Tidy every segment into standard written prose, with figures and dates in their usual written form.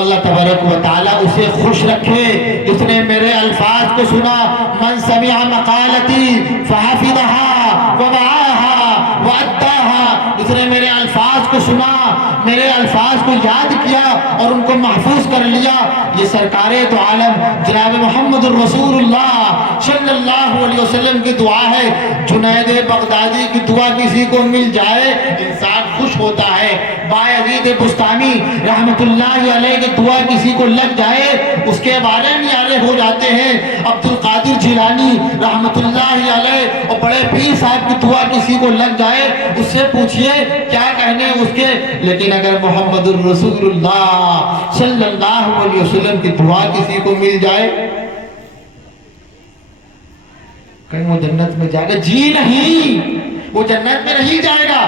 اللہ تبارک و تعالیٰ اسے خوش رکھے جس نے میرے الفاظ کو سنا. من سمع مقالتی فحفظها ووعاها واداها، جس نے میرے الفاظ کو سنا، میرے الفاظ کو یاد کیا اور ان کو محفوظ کر لیا. یہ سرکار دو عالم جناب محمد الرسول اللہ صلی اللہ علیہ وسلم کی دعا ہے. جنید بغدادی کی دعا کسی کو مل جائے انسان خوش ہوتا ہے. بایزید بستامی رحمت اللہ علیہ کی دعا کسی کو لگ جائے اس کے بارے میں نیارے ہو جاتے ہیں. عبد القادر جیلانی رحمت اللہ علیہ اور بڑے پیر صاحب کی دعا کسی کو لگ جائے اس سے پوچھئے کیا کہنے اس کے. لیکن اگر محمد الرسول اللہ صلی اللہ علیہ وسلم کی دعا کسی کو مل جائے کہیں وہ جنت میں جائے گا؟ جی نہیں، وہ جنت میں نہیں جائے گا.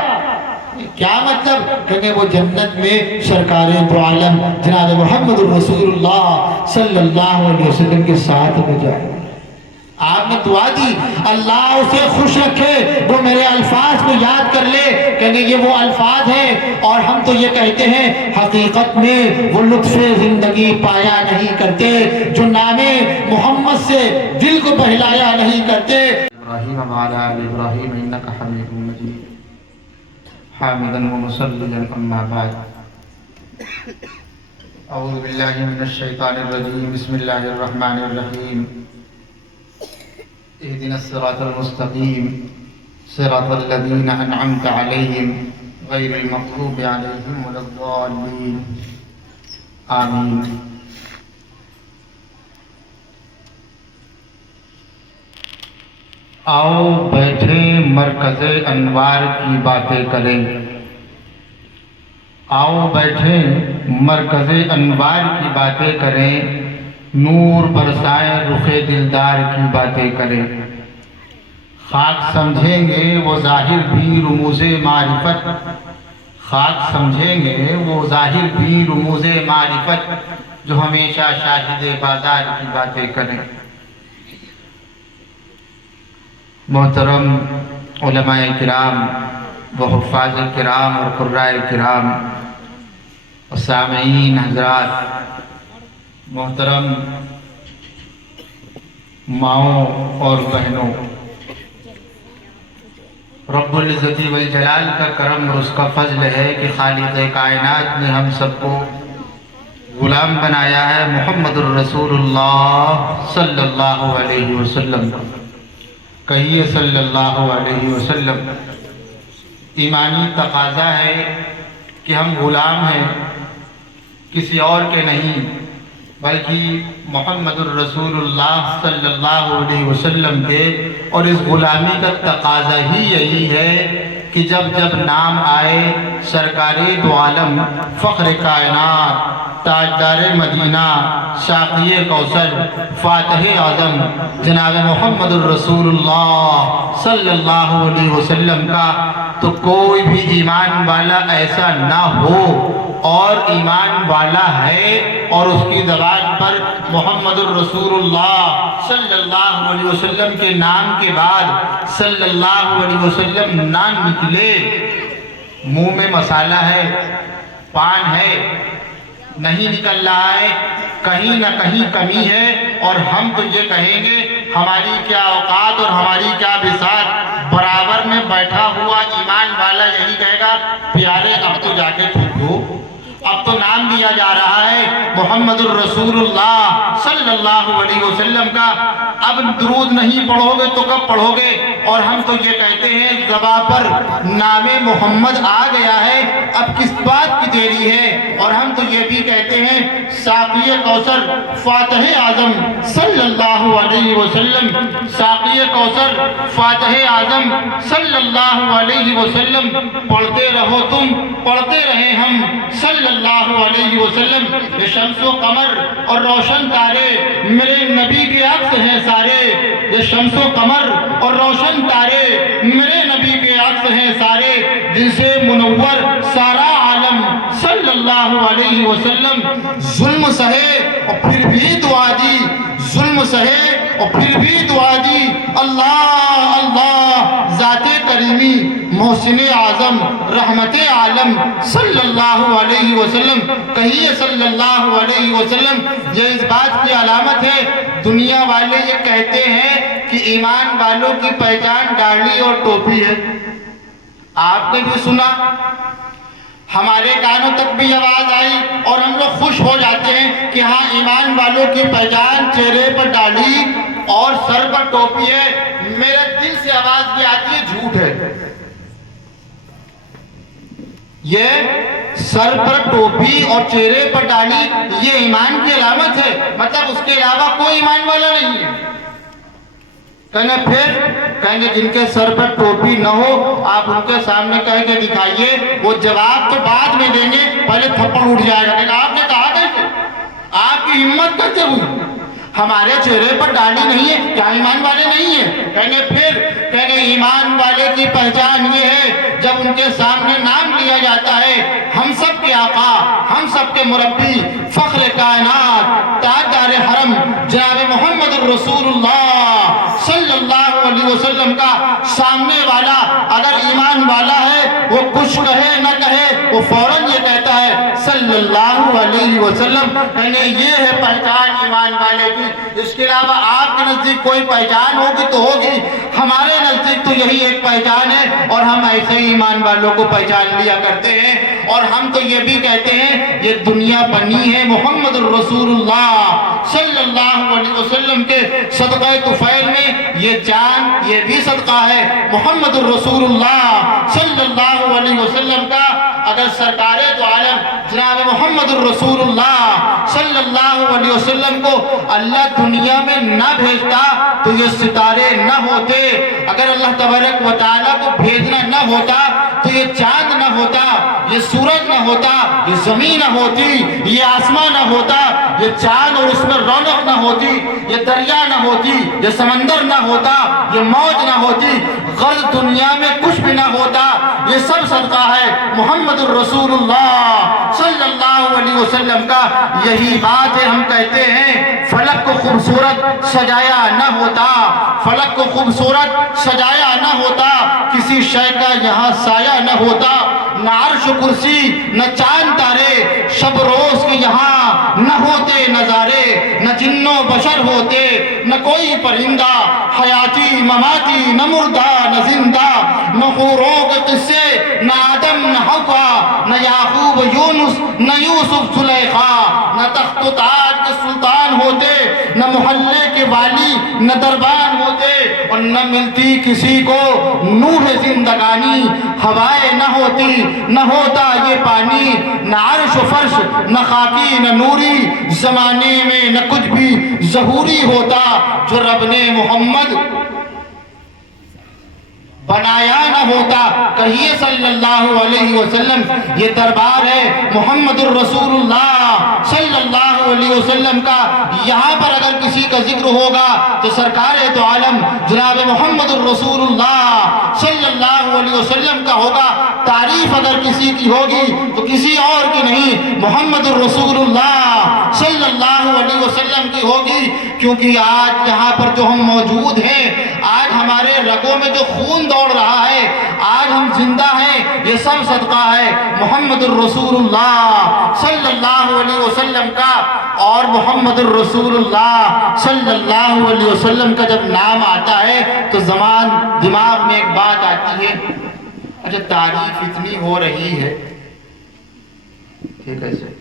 کیا مطلب؟ کہیں وہ جنت میں سرکار دو عالم جناب محمد الرسول اللہ صلی اللہ علیہ وسلم کے ساتھ میں جائے گا. آپ نے دعا دی اللہ اسے خوش رکھے وہ میرے الفاظ کو یاد کر لے. کہیں یہ وہ الفاظ ہیں اور ہم تو یہ کہتے ہیں حقیقت میں وہ لطف زندگی پایا نہیں کرتے جو نام محمد سے دل کو بہلایا نہیں کرتے. ابراہیم وعلی آل ابراہیم انک حمید مجید حامدا ومصلیا اما بعد. اعوذ باللہ من الشیطان الرجیم بسم اللہ الرحمن الرحیم. اهدنا الصراط المستقيم صراط الذين أنعمت عليهم غير المغضوب عليهم ولا الضالين آمين. آؤ بیٹھیں مرکز انوار کی باتیں کریں. آؤ بیٹھیں مرکز انوار کی باتیں کریں. نور برسائے رخ دلدار کی باتیں کریں. خاک سمجھیں گے وہ ظاہر بھی رموز معرفت. خاک سمجھیں گے وہ ظاہر بھی رموز معرفت جو ہمیشہ شاہد بازار کی باتیں کریں. محترم علماء کرام و حفاظ کرام اور قراء کرام و سامعین حضرات، محترم ماؤں اور بہنوں، رب العزت والجلال کا کرم اور اس کا فضل ہے کہ خالق کائنات نے ہم سب کو غلام بنایا ہے محمد الرسول اللہ صلی اللہ علیہ وسلم. کہیے صلی اللہ علیہ وسلم. ایمانی تقاضا ہے کہ ہم غلام ہیں، کسی اور کے نہیں بلکہ محمد الرسول اللہ صلی اللہ علیہ وسلم کے. اور اس غلامی کا تقاضا ہی یہی ہے کہ جب جب نام آئے سرکار دو عالم فخر کائنات تاجدار مدینہ ساقی کوثر فاتح اعظم جناب محمد الرسول اللہ صلی اللہ علیہ وسلم کا، تو کوئی بھی ایمان والا ایسا نہ ہو اور ایمان والا ہے اور اس کی زبان پر محمد الرسول اللہ صلی اللہ علیہ وسلم کے نام کے بعد صلی اللہ علیہ وسلم نہ نکلے. منہ میں مسالہ ہے، پان ہے، نہیں نکل رہا ہے، کہیں نہ کہیں کمی ہے. اور ہم تو یہ کہیں گے ہماری کیا اوقات اور ہماری کیا بساط. برابر میں بیٹھا ہوا ایمان والا یہی کہے گا پیارے اب تو جا کے تھوک دو، اب تو نام دیا جا رہا ہے محمد الرسول اللہ صلی اللہ علیہ وسلم کا، اب درود نہیں پڑھو گے تو کب پڑھو گے. اور ہم تو یہ کہتے ہیں زباں پر نام محمد آ گیا ہے، اب کس بات کی دیری ہے. اور ہم تو یہ بھی کہتے ہیں ساقی کوثر فاتح اعظم صلی اللہ علیہ وسلم، ساقی کوثر فاتح اعظم صلی اللہ علیہ وسلم. پڑھتے رہو تم، پڑھتے رہیں ہم صلی اللہ علیہ وسلم. یہ شمس و قمر اور روشن تارے میرے نبی کے عکس ہیں سارے. یہ شمس و قمر اور روشن تارے میرے نبی کے عکس ہیں سارے، جن سے منور سارا عالم صلی اللہ علیہ وسلم. ظلم سہے اور پھر بھی دعا دی، ظلم سہے اور پھر بھی دعا دی، اللہ اللہ ذات کریمی محسن اعظم رحمت عالم صلی اللہ علیہ وسلم، کہیے صلی اللہ علیہ وسلم۔ یہ اس بات کی علامت ہے، دنیا والے یہ کہتے ہیں کہ ایمان والوں کی پہچان داڑھی اور ٹوپی ہے۔ آپ نے بھی سنا، ہمارے کانوں تک بھی آواز آئی اور ہم لوگ خوش ہو جاتے ہیں کہ ہاں ایمان والوں کی پہچان چہرے پر داڑھی اور سر پر ٹوپی ہے۔ میرے دل سے آواز بھی آتی ہے جھوٹ ہے، یہ سر پر ٹوپی اور چہرے پر داڑھی یہ ایمان کی علامت ہے، مطلب اس کے علاوہ کوئی ایمان والا نہیں ہے۔ کہیں گے پھر جن کے سر پر ٹوپی نہ ہو آپ ان کے سامنے کہہ کے دکھائیے، وہ جواب تو بعد میں دیں گے، پہلے تھپڑ اٹھ جائے گا کہ آپ نے کہا کیسے، آپ کی ہمت کیسے ہوئی، ہمارے چہرے پر داڑھی نہیں ہے، کیا ایمان والے نہیں ہیں؟ کہیں گے ایمان والے کی پہچان یہ ہے جب ان کے سامنے نام لیا جاتا ہے، ہم سب کے آقا، ہم سب کے مربی، فخر کائنات، تاجدار حرم جناب محمد الرسول اللہ صلی اللہ علیہ وسلم کا سامنے والا اگر ایمان والا ہے، وہ کچھ کہے نہ کہے وہ فوراً یہ کہتا ہے صلی اللہ علیہ وسلم۔ کہنے یہ ہے پہچان ایمان والے کی، اس کے علاوہ آپ کے نزدیک کوئی پہچان ہوگی تو ہوگی، ہمارے نزدیک تو یہی ایک پہچان ہے، اور ہم ایسے ہی ایمان والوں کو پہچان لیا کرتے ہیں۔ اور ہم تو یہ بھی کہتے ہیں یہ دنیا بنی ہے محمد الرسول اللہ صلی اللہ علیہ وسلم کے صدقہ طفیل میں، یہ جان یہ بھی صدقہ ہے محمد الرسول اللہ صلی اللہ علیہ وسلم کا۔ اگر سرکار دو عالم جناب محمد الرسول اللہ صلی اللہ علیہ وسلم کو اللہ دنیا میں نہ بھیجتا تو یہ ستارے نہ ہوتے، اگر اللہ تبارک و تعالیٰ کو بھیجنا نہ ہوتا تو یہ چاند نہ ہوتا، یہ سورج نہ ہوتا، یہ زمین نہ ہوتی، یہ آسمان نہ ہوتا، یہ چاند اور اس میں رونق نہ ہوتی، یہ دریا نہ ہوتی، یہ سمندر نہ ہوتا، یہ موج نہ ہوتی، غرض دنیا میں کچھ بھی نہ ہوتا۔ یہ سب صدقہ ہے محمد الرسول اللہ صلی اللہ علیہ وسلم کا۔ یہی بات ہے ہم کہتے ہیں فلک کو خوبصورت سجایا نہ ہوتا، فلک کو خوبصورت سجایا نہ ہوتا، کسی شے کا یہاں سایہ نہ ہوتا، نہ عرش و کرسی نہ چاند تارے، شب روز کے یہاں نہ ہوتے نظارے، نہ جن و بشر ہوتے نہ کوئی پرندہ، حیاتی مماتی نہ مردہ نہ زندہ، نہ حوروں کے قصے نہ آدم نہ حوا، نہ یعقوب یونس نہ یوسف زلیخا، نہ تخت و تاج کے سلطان ہوتے، نہ محلے کے والی نہ دربان ہوتے، اور نہ ملتی کسی کو نوح زندگانی، ہوائیں نہ ہوتی نہ ہوتا یہ پانی، نہ عرش و فرش نہ خاکی نہ نوری، زمانے میں نہ کچھ بھی ظہوری ہوتا، جو رب نے محمد بنایا نہ ہوتا۔ کہیے صلی اللہ علیہ وسلم، یہ دربار ہے محمد الرسول اللہ صلی اللہ علیہ وسلم کا۔ یہاں پر اگر کسی کا ذکر ہوگا تو سرکار دو عالم جناب محمد الرسول اللہ صلی اللہ علیہ وسلم کا ہوگا۔ تعریف اگر کسی کی ہوگی تو کسی اور کی نہیں، محمد الرسول اللہ صلی اللہ علیہ وسلم کی ہوگی، کیونکہ آج یہاں پر جو ہم موجود ہیں، آج ہمارے رگوں میں جو خون دوڑ رہا ہے، آج ہم زندہ ہیں، یہ سب صدقہ ہے محمد الرسول اللہ صلی اللہ علیہ وسلم کا۔ اور محمد الرسول اللہ صلی اللہ علیہ وسلم کا جب نام آتا ہے تو دماغ میں ایک بات آتی ہے، اچھا تعریف اتنی ہو رہی ہے ٹھیک ہے سے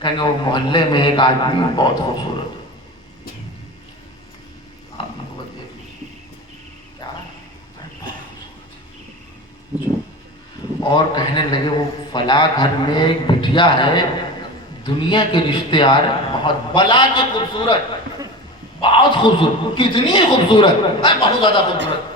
کہیں گے وہ محلے میں ایک آدمی بہت خوبصورت اور کہنے لگے وہ فلاں گھر میں ایک بٹیا ہے، دنیا کے رشتے آر بہت بلا کے خوبصورت، بہت خوبصورت، کتنی خوبصورت، بہت زیادہ خوبصورت،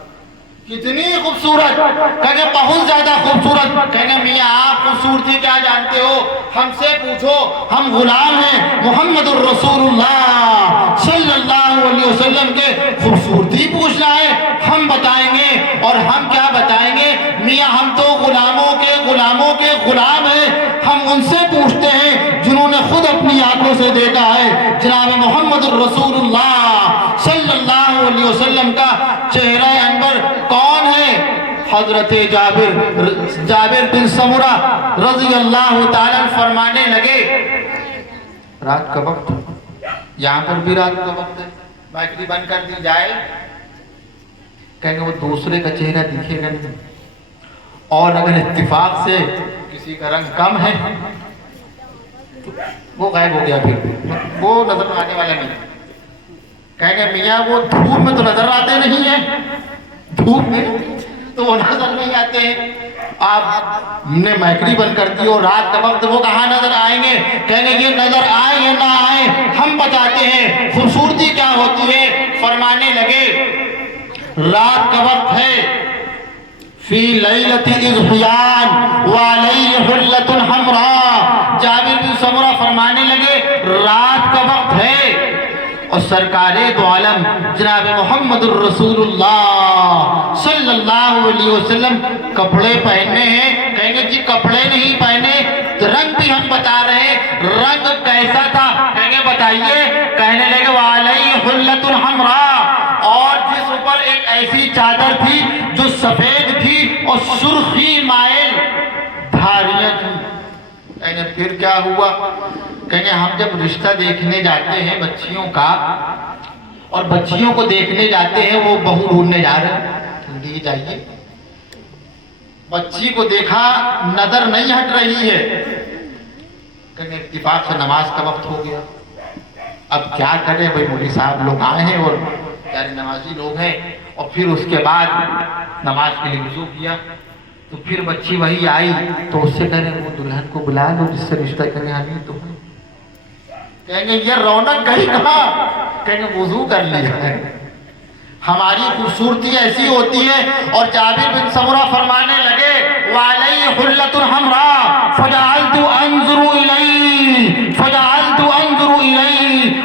کتنی خوبصورت، کہنے بہت زیادہ خوبصورت۔ کہنے میاں آپ خوبصورتی کیا جانتے ہو، ہم سے پوچھو، ہم غلام ہیں محمد الرسول اللہ صلی اللہ علیہ وسلم کے، خوبصورتی پوچھنا ہے ہم بتائیں گے، اور ہم کیا بتائیں گے میاں، ہم تو غلاموں کے غلام ہیں، ہم ان سے پوچھتے ہیں جنہوں نے خود اپنی آنکھوں سے دیکھا ہے جناب محمد الرسول اللہ حضرت جابر بن سمرہ رضی اللہ تعالیٰ فرمانے لگے رات کا وقت، یہاں پر بھی رات کا وقت ہے، مائکری بند کر دی جائے، کہیں گے وہ دوسرے کا چہرہ دکھے گا نہیں، اور اگر اتفاق سے کسی کا رنگ کم ہے تو وہ غائب ہو گیا، پھر وہ نظر آنے والا نہیں۔ کہیں گے میاں وہ دھوپ میں تو نظر آتے نہیں ہیں، دھوپ میں تو وہ نظر نہیں آتے ہیں، آپ نے مائکری بند کر دی اور رات کا وقت وہ کہاں نظر آئیں گے؟ کہیں گے یہ نظر آئیں یا نہ آئیں ہم بتاتے ہیں خوبصورتی کیا ہوتی ہے۔ فرمانے لگے رات کا وقت ہے، فی لیلۃ اضحیان وعلیہ حلۃ حمراء، جابر بن سمرہ فرمانے لگے رات کا وقت ہے اور سرکار دو عالم جناب محمد الرسول اللہ صلی اللہ علیہ وسلم کپڑے پہننے ہیں۔ کہیں گے جی کپڑے نہیں پہنے، رنگ بھی ہم بتا رہے ہیں، رنگ کیسا تھا؟ کہیں گے بتائیے، کہنے لگے وعلیہ حلۃ حمراء، اور جس اوپر ایک ایسی چادر تھی جو سفید تھی اور سرخی مائل دھاریاں تھیں۔ کہیں گے پھر کیا ہوا؟ کہیں گے ہم جب رشتہ دیکھنے جاتے ہیں بچیوں کا، اور بچیوں کو دیکھنے جاتے ہیں، وہ بہو ڈھونڈنے جا رہے ہیں، جلدی جائیے، بچی کو دیکھا نظر نہیں ہٹ رہی ہے، کہیں گے اتفاق سے نماز کا وقت ہو گیا، اب کیا کریں بھائی، مولوی صاحب لوگ آئے ہیں اور پیارے نمازی لوگ ہیں، اور پھر اس کے بعد نماز کے لیے وضو کیا، تو پھر بچی وہی آئی تو اس سے کہنے وہ دلہن کو بلا لو جس سے رشتہ کرنے آنی تو ہے۔ کہیں گے یہ رونق گئی کہاں؟ کہیں گے وضو کر لیا ہے۔ ہماری خوبصورتی ایسی ہوتی ہے۔ اور جابر بن سمرہ فرمانے لگے وعلیہ حلۃ حمراء فجعلت انظر الیہ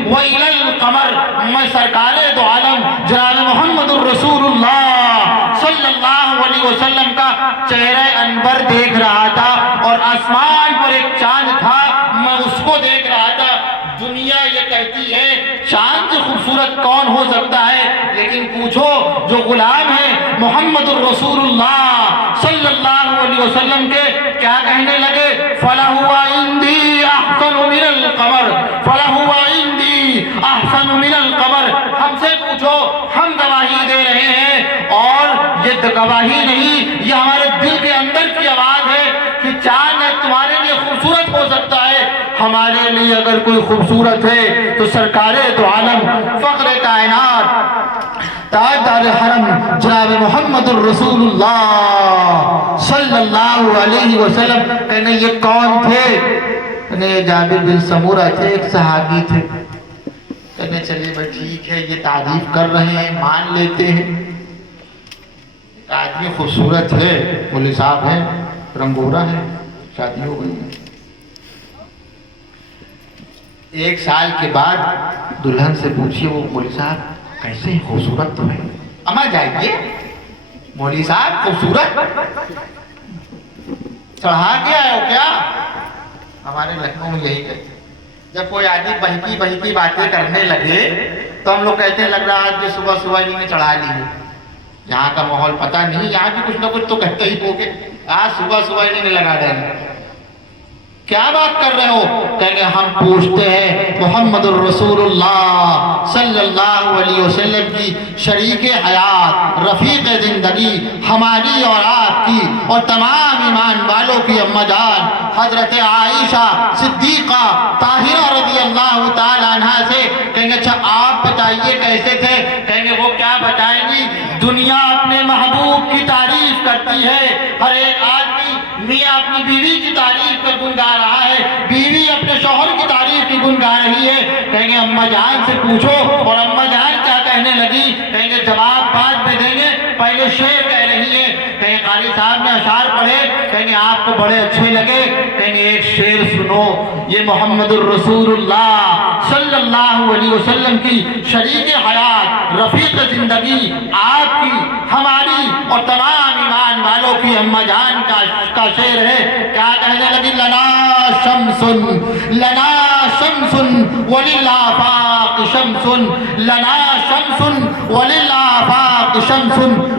وإلی القمر، میں سرکار دو عالم جناب محمد الرسول اللہ صلی اللہ علیہ وسلم کا چہرہ انور دیکھ رہا تھا، اور آسمان پر ایک چاند تھا، میں اس کو دیکھ رہا تھا۔ دنیا یہ کہتی ہے چاند سے خوبصورت کون ہو سکتا ہے، لیکن پوچھو جو غلام ہے محمد الرسول اللہ صلی اللہ علیہ وسلم کے، کیا کہنے لگے فَلَهُوَ عِنْدِي أَحْسَنُ مِنَ الْقَمَرِ فَلَهُوَ عِنْدِي أَحْسَنُ مِنَ الْقَمَرِ، ہم سے پوچھو، ہم گواہی دے رہے ہیں، اور یہ گواہی نہیں، یہ ہمارے دل کے اندر کی آواز ہے کہ چاند تمہارے لیے خوبصورت ہو سکتا ہے، ہمارے لیے اگر کوئی خوبصورت ہے تو سرکار دو عالم فخر کائنات تاجدار حرم جناب محمد الرسول اللہ صلی اللہ علیہ وسلم۔ کہنے یہ کون تھے؟ کہنے جابر بن سمرہ تھے، ایک صحابی تھے۔ کہنے چلیے بھائی ٹھیک ہے، یہ تعریف کر رہے ہیں، مان لیتے ہیں، ایک آدمی خوبصورت ہے، مولوی صاحب ہیں، رنگورا ہے، شادی ہو گئی ہے۔ ایک سال کے بعد دلہن سے پوچھئے وہ مولوی صاحب کیسے ہیں؟ خوبصورت تو ہے، اما جائیے، مولوی صاحب خوبصورت چڑھا کے آئے ہو کیا؟ ہمارے لکھنؤ میں یہی کہتے ہیں، جب کوئی آدمی بہکی باتیں کرنے لگے تو ہم لوگ کہتے ہیں لگ رہا آج بھی صبح انہوں نے چڑھا لی ہے۔ یہاں کا ماحول پتہ نہیں، یہاں بھی کچھ نہ کچھ تو کہتے ہی ہوگے، آج صبح انہوں نے لگا ڈالی۔ کیا بات کر رہے ہو؟ کہیں گے ہم پوچھتے ہیں محمد الرسول اللہ صلی اللہ علیہ وسلم کی شریک حیات، رفیق زندگی، ہماری اور آپ کی اور تمام ایمان والوں کی اماں جان حضرت عائشہ صدیقہ طاہرہ رضی اللہ تعالیٰ عنہ سے، کہیں گے اچھا آپ بتائیے کیسے تھے؟ کہیں گے وہ کیا بتائیں گی، دنیا اپنے محبوب کی تعریف کرتی ہے، ہر ایک آدمی میاں اپنی بیوی کی تعریف پر گنگا رہا ہے، بیوی اپنے شوہر کی تعریف کی گنگا رہی ہے۔ کہیں گے اماں جان سے پوچھو، اور اماں جان کیا کہنے لگی؟ کہیں گے جواب بعد میں دیں گے، پہلے شعر کہہ رہی ہے۔ کہیں قاری صاحب نے اشعار پڑھے، کہیں گے آپ کو بڑے اچھے لگے، کہیں گے ایک شعر سنو، یہ محمد الرسول اللہ صلی اللہ علیہ وسلم کی شریک حیات، رفیق زندگی، آپ کی، ہماری اور تمام ایمان والوں کی اماں جان کا شعر ہے۔ کیا کہنے لگی؟ لنا شمس وللآفاق شمس لنا شمس وللآفاق شمس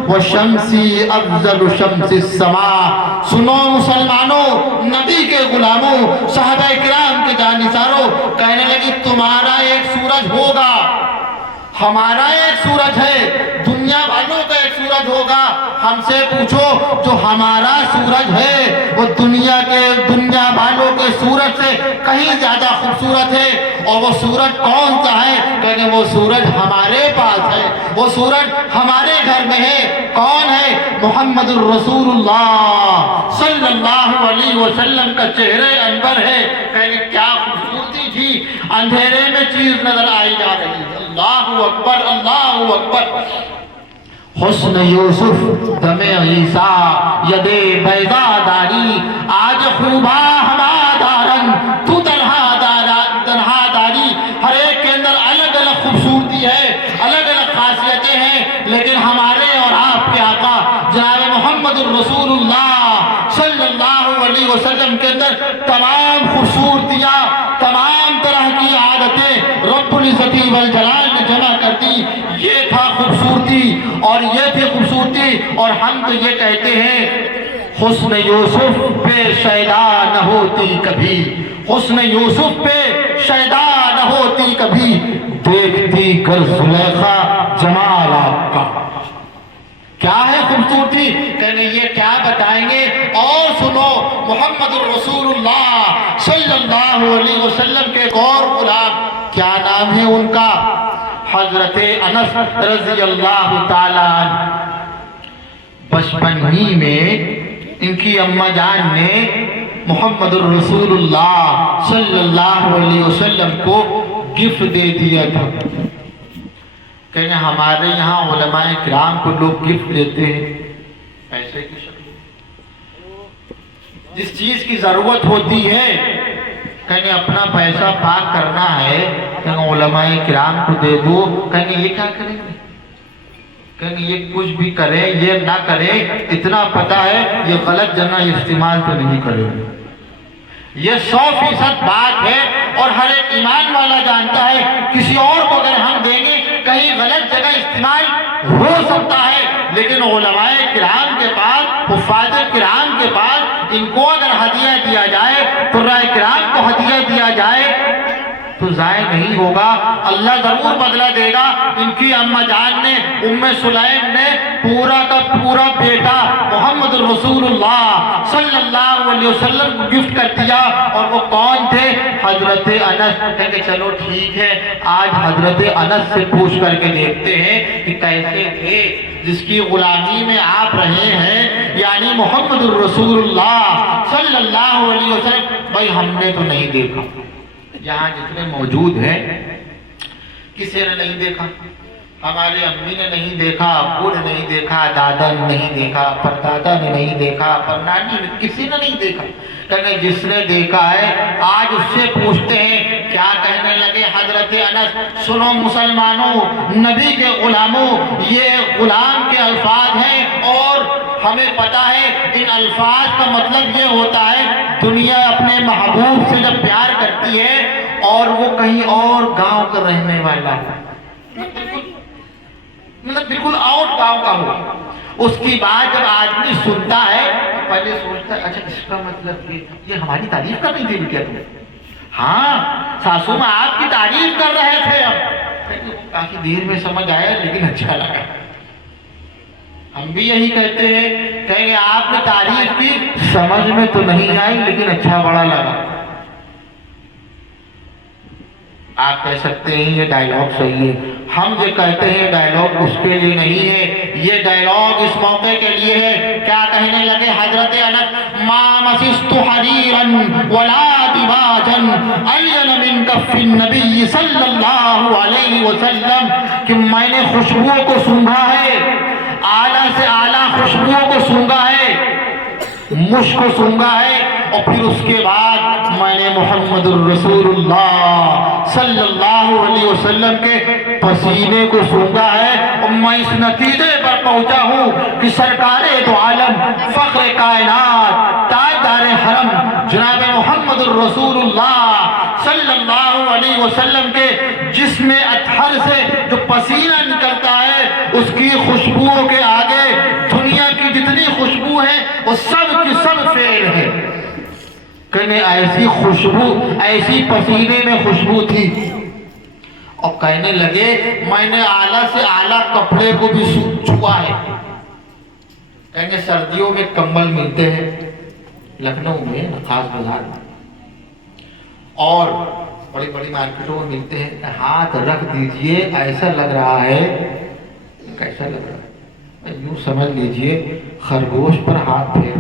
والشمس افضل شمس السماء۔ سنو مسلمانوں، نبی کے غلاموں، صحابہ کرام کے جانثاروں، کہنے لگی تمہارا ایک سورج ہوگا، ہمارا ایک سورج ہے، دنیا والوں کا ایک سورج ہوگا۔ ہم سے پوچھو جو ہمارا سورج ہے وہ دنیا والوں کے سورج سے کہیں زیادہ خوبصورت ہے، اور وہ سورج کون سا ہے؟ کہنے وہ سورج ہمارے پاس ہے، وہ سورج ہمارے گھر میں ہے۔ کون ہے؟ محمد الرسول اللہ صلی اللہ علیہ وسلم کا چہرے انور ہے۔ کہنے کیا خوبصورتی تھی، اندھیرے میں چیز نظر آئی جا رہی ہے۔ اللہ اکبر، اللہ اکبر۔ حسن یوسف دم عیسیٰ ید بیضا داری، آج خوبا ہمارا رنگ تو تنہا داری۔ ہر ایک کے اندر الگ الگ خوبصورتی ہے، الگ الگ خاصیتیں ہیں، لیکن ہمارے اور آپ کے آقا جناب محمد الرسول اللہ صلی اللہ علیہ وسلم کے اندر تمام خوبصورتیاں، تمام طرح کی عادتیں رب العزت والجلال نے جمع کر دی۔ یہ تھا خوبصورتی، اور یہ تھی خوبصورتی، اور ہم تو یہ کہتے ہیں حسن یوسف پہ شیدا نہ ہوتی کبھی، حسن یوسف پہ شیدا نہ ہوتی کبھی، دیکھتی گر زلیخا جمال آپ کا۔ کیا ہے خوبصورتی؟ کہنے یہ کیا بتائیں گے، اور سنو محمد الرسول اللہ صلی اللہ علیہ وسلم کے ایک اور غلام، کیا نام ہے ان کا؟ حضرت انس رضی اللہ تعالیٰ عنہ۔ بچپن ہی میں ان کی اماں جان نے محمد الرسول اللہ صلی اللہ علیہ وسلم کو گفٹ دے دیا تھا۔ کہنے ہمارے یہاں علماء کرام کو لوگ گفٹ دیتے ہیں پیسے کی شکل، جس چیز کی ضرورت ہوتی ہے، کہنے اپنا پیسہ پاک کرنا ہے، کہنے علماء کرام کو دے دو۔ کہنے یہ کیا کریں گے؟ کہنے یہ کچھ بھی کرے یہ نہ کرے، اتنا پتا ہے یہ غلط جگہ استعمال تو نہیں کرے گا۔ یہ 100% بات ہے، اور ہر ایک ایمان والا جانتا ہے کسی اور کو اگر ہم دیں گے کہیں غلط جگہ استعمال ہو سکتا ہے، لیکن علماء کرام کے پاس، حفاظ کرام کے پاس ان کو اگر ہدیہ دیا جائے، قراء کرام کو ہدیہ دیا جائے تو ضائع نہیں ہوگا، اللہ ضرور بدلہ دے گا۔ ان کی اماں جان نے، ام سلیم نے پورا کا پورا بیٹا محمد الرسول اللہ صلی اللہ علیہ وسلم کو گفٹ کر دیا، اور وہ کون تھے؟ حضرت انس۔ کہتے چلو ٹھیک ہے، آج حضرت انس سے پوچھ کر کے دیکھتے ہیں کہ کیسے تھے جس کی غلامی میں آپ رہے ہیں، یعنی محمد الرسول اللہ صلی اللہ علیہ وسلم۔ بھائی ہم نے تو نہیں دیکھا، یہاں جتنے موجود ہیں کسی نے نہیں دیکھا، ہماری امی نے نہیں دیکھا، ابو نے نہیں دیکھا، دادا نے نہیں دیکھا، پردادا نے نہیں دیکھا، پرنانی نے، کسی نے نہیں دیکھا۔ کہنے جس نے دیکھا ہے آج اس سے پوچھتے ہیں۔ کیا کہنے لگے حضرت انس؟ سنو مسلمانوں، نبی کے غلاموں، یہ غلام کے الفاظ ہیں، اور ہمیں پتا ہے ان الفاظ کا مطلب یہ ہوتا ہے دنیا اپنے محبوب سے جب پیار کرتی ہے اور وہ کہیں اور گاؤں کا رہنے والا ہے، مطلب بالکل آؤٹ گاؤں کا ہو، اس کی بات جب آدمی سنتا ہے پہلے سوچتا ہے اچھا اس کا مطلب یہ ہماری تعریف کر نہیں دے کیا تم؟ ہاں ساسو میں آپ کی تعریف کر رہے تھے، اب کافی دیر میں سمجھ آیا لیکن اچھا لگا۔ ہم بھی یہی کہتے ہیں، کہیں گے آپ نے تعریف کی، سمجھ میں تو نہیں آئی لیکن اچھا بڑا لگا۔ آپ کہہ سکتے ہیں یہ ڈائیلاگ صحیح ہے، ہم جو کہتے ہیں ڈائیلاگ اس کے لیے نہیں ہے، یہ ڈائیلاگ اس موقع کے لیے ہے۔ کیا کہنے لگے حضرت انس؟ ما مسست حریرا ولا دباجا الین من کف النبی صلی اللہ علیہ وسلم، کہ میں نے خوشبوؤں کو سونگھا ہے، اعلیٰ سے اعلیٰ خوشبوؤں کو سونگھا ہے، مشک کو سونگھا ہے، اور پھر اس کے بعد میں نے محمد الرسول اللہ صلی اللہ علیہ وسلم کے پسینے کو سونگھا ہے، اور میں اس نتیجے پر پہنچا ہوں کہ سرکار دو عالم، فخر کائنات، تاجدار حرم جناب محمد الرسول اللہ صلی اللہ علیہ وسلم کے جسم اطہر سے جو پسینہ نکلتا ہے اس کی خوشبوؤں کے آگے دنیا کی جتنی خوشبو ہے وہ سب کی سب فیل ہے۔ کہنے ایسی خوشبو، ایسی پسینے میں خوشبو تھی، اور کہنے لگے میں نے اعلیٰ سے اعلیٰ کپڑے کو بھی چھوا ہے۔ کہنے سردیوں میں کمبل ملتے ہیں لکھنؤ میں خاص بازار میں، اور بڑی بڑی مارکیٹوں میں ملتے ہیں، ہاتھ رکھ دیجئے ایسا لگ رہا ہے، کیسا لگ رہا ہے، یوں سمجھ لیجئے خرگوش پر ہاتھ پھیر،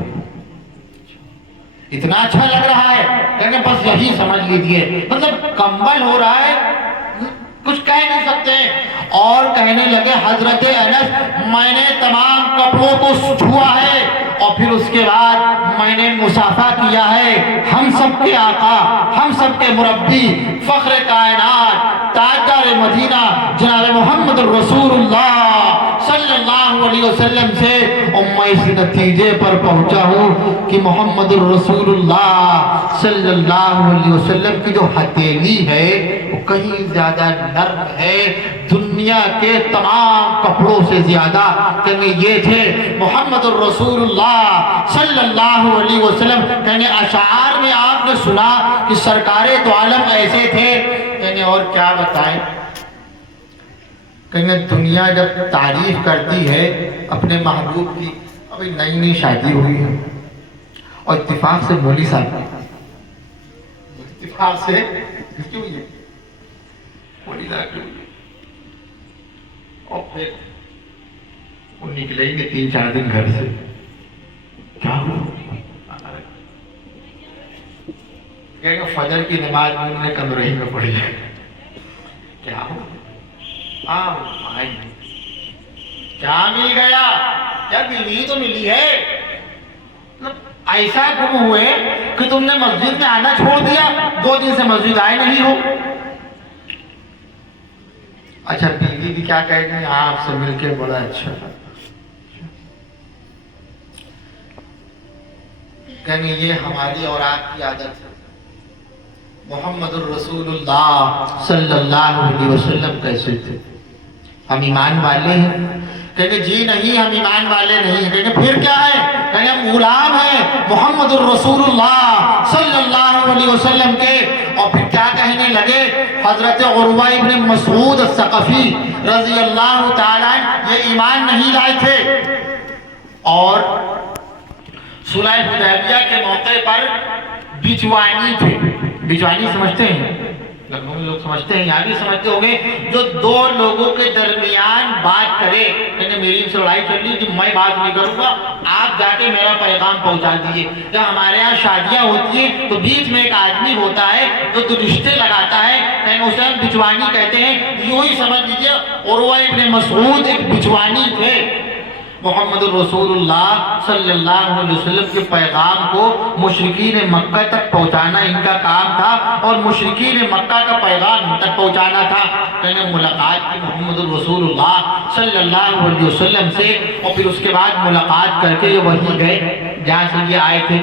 اتنا اچھا لگ رہا ہے۔ کہنے بس یہی سمجھ لیجئے، مطلب کمبل ہو رہا ہے، کچھ کہہ نہیں سکتے۔ اور کہنے لگے حضرت انس میں نے تمام کپڑوں کو چھوا ہے، اور پھر اس کے بعد میں نے مصافحہ کیا ہے ہم سب کے آقا، ہم سب کے مربی، فخر کائنات، تاجدار مدینہ جناب محمد الرسول اللہ صلی اللہ علیہ وسلم سے، اور میں اس نتیجے پر پہنچا ہوں کہ محمد الرسول اللہ صلی اللہ علیہ وسلم کی جو ہتھیلی ہے وہ کہیں زیادہ نرم ہے دنیا کے تمام کپڑوں سے زیادہ۔ کہنے یہ تھے محمد الرسول اللہ صلی اللہ علیہ وسلم۔ کہنے اشعار میں آپ نے سنا کہ سرکار دو عالم ایسے تھے، کہنے اور کیا بتائیں۔ کہنے دنیا جب تعریف کرتی ہے اپنے محبوب کی، ابھی نئی نئی شادی ہوئی ہے اور اتفاق سے مولی صاحب، اتفاق سے کیوں یہ مولی صاحب کیوں، اور پھر وہ نکلیں گے 3-4 دن گھر سے، کیا ہوا، کہیں گے فجر کی نماز انہوں نے کمرے میں پڑھی ہے، کیا ہوا، کیا مل گیا، کیا بیوی تو ملی ہے، ایسا گم ہوئے کہ تم نے مسجد میں آنا چھوڑ دیا، 2 دن سے مسجد آئے نہیں ہو۔ اچھا بیوی بھی کیا کہہ گئی، آپ سے مل کے بڑا اچھا، کہنے یہ ہماری اور آپ کی عادت ہے۔ محمد الرسول اللہ صلی اللہ علیہ وسلم کیسے تھے، ہم ایمان والے ہیں، کہنے جی نہیں ہم ایمان والے نہیں ہیں، کہنے پھر کیا ہے، کہنے ہم غلام ہیں محمد الرسول اللہ صلی اللہ علیہ وسلم کے۔ اور پھر کیا کہنے لگے، حضرت عروہ ابن مسعود الثقفی رضی اللہ تعالیٰ یہ ایمان نہیں لائے تھے، اور صلح حدیبیہ کے موقع پر بچوانی تھے، بچوانی سمجھتے ہیں، لکھنؤ میں لوگ سمجھتے ہیں، یہاں بھی سمجھتے ہوں گے، جو 2 لوگوں کے درمیان بات کرے، کہنے میری سے لڑائی چل رہی کہ میں بات نہیں کروں گا، آپ جا کے میرا پیغام پہنچا دیجئے۔ جب ہمارے یہاں شادیاں ہوتی ہیں تو بیچ میں ایک آدمی ہوتا ہے جو رشتے لگاتا ہے، کہیں اسے ہم بچوانی کہتے ہیں، یوں ہی سمجھ لیجئے عروہ ابن مسعود ایک بچوانی تھے۔ محمد الرسول اللہ صلی اللہ علیہ وسلم کے پیغام کو مشرکین مکہ تک پہنچانا ان کا کام تھا، اور مشرکین مکہ کا پیغام ان تک پہنچانا تھا۔ کہنے ملاقات کی محمد الرسول اللہ صلی اللہ علیہ وسلم سے، اور پھر اس کے بعد ملاقات کر کے یہ وہیں گئے جہاں سے یہ آئے تھے۔